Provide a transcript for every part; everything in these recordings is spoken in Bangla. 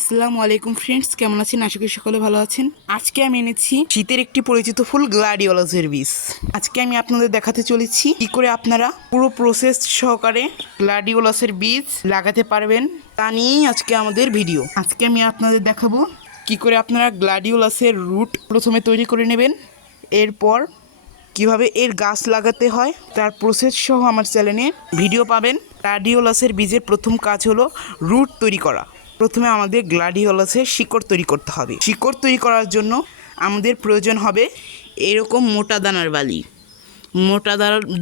আসসালামু আলাইকুম ফ্রেন্ডস, কেমন আছেন? আশা করি সকলে ভালো আছেন। আজকে আমি এনেছি শীতের একটি পরিচিত ফুল গ্লাডিওলাসের বীজ। আজকে আমি আপনাদের দেখাতে চলেছি কি করে আপনারা পুরো প্রসেস সহকারে গ্লাডিওলাসের বীজ লাগাতে পারবেন, তা নিয়েই আজকে আমাদের ভিডিও। আজকে আমি আপনাদের দেখাবো কি করে আপনারা গ্লাডিওলাসের রুট প্রথমে তৈরি করে নেবেন, এরপর কিভাবে এর গাছ লাগাতে হয় তার প্রসেস সহ আমার চ্যানেলে ভিডিও পাবেন। গ্লাডিওলাসের বীজের প্রথম কাজ হলো রুট তৈরি করা। প্রথমে আমাদের গ্লাডিওলাসের শিকড় তৈরি করতে হবে। শিকড় তৈরি করার জন্য আমাদের প্রয়োজন হবে এরকম মোটা দানার বালি। মোটা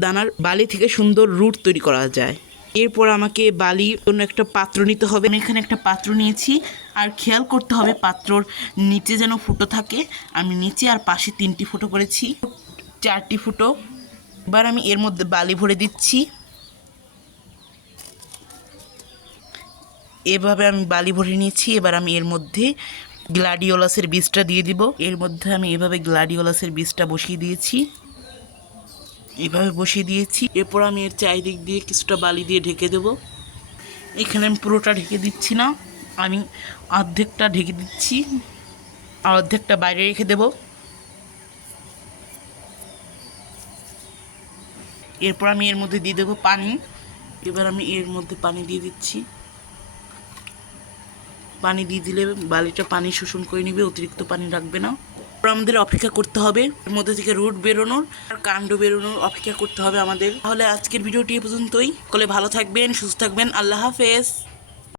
দানার বালি থেকে সুন্দর রুট তৈরি করা যায়। এরপর আমাকে বালির জন্য একটা পাত্র নিতে হবে। আমি এখানে একটা পাত্র নিয়েছি, আর খেয়াল করতে হবে পাত্রর নিচে যেন ফুটো থাকে। আমি নিচে আর পাশে 3টি ফুটো করেছি, 4টি ফুটো। এবার আমি এর মধ্যে বালি ভরে দিচ্ছি। এভাবে আমি বালি ভরে নিয়েছি। এবার আমি এর মধ্যে গ্লাডিওলাসের বীজটা দিয়ে দিব। এর মধ্যে আমি এভাবে গ্লাডিওলাসের বীজটা বসিয়ে দিয়েছি। এরপর আমি এর চারিদিক দিয়ে কিছুটা বালি দিয়ে ঢেকে দেব। এখানে আমি পুরোটা ঢেকে দিচ্ছি না, আমি অর্ধেকটা ঢেকে দিচ্ছি আর অর্ধেকটা বাইরে রেখে দেব। এরপর আমি এর মধ্যে দিয়ে দেবো পানি। এবার আমি এর মধ্যে পানি দিয়ে দিচ্ছি। পানি দিয়ে দিলে বালিটা পানি শোষণ করে নেবে, অতিরিক্ত পানি রাখবে না। আমাদের অপেক্ষা করতে হবে এর মধ্যে থেকে রুট বেরোনোর আর কাণ্ড বেরোনোর অপেক্ষা করতে হবে আমাদের। তাহলে আজকের ভিডিওটি এ পর্যন্তই। সকলে ভালো থাকবেন, সুস্থ থাকবেন। আল্লাহ হাফেজ।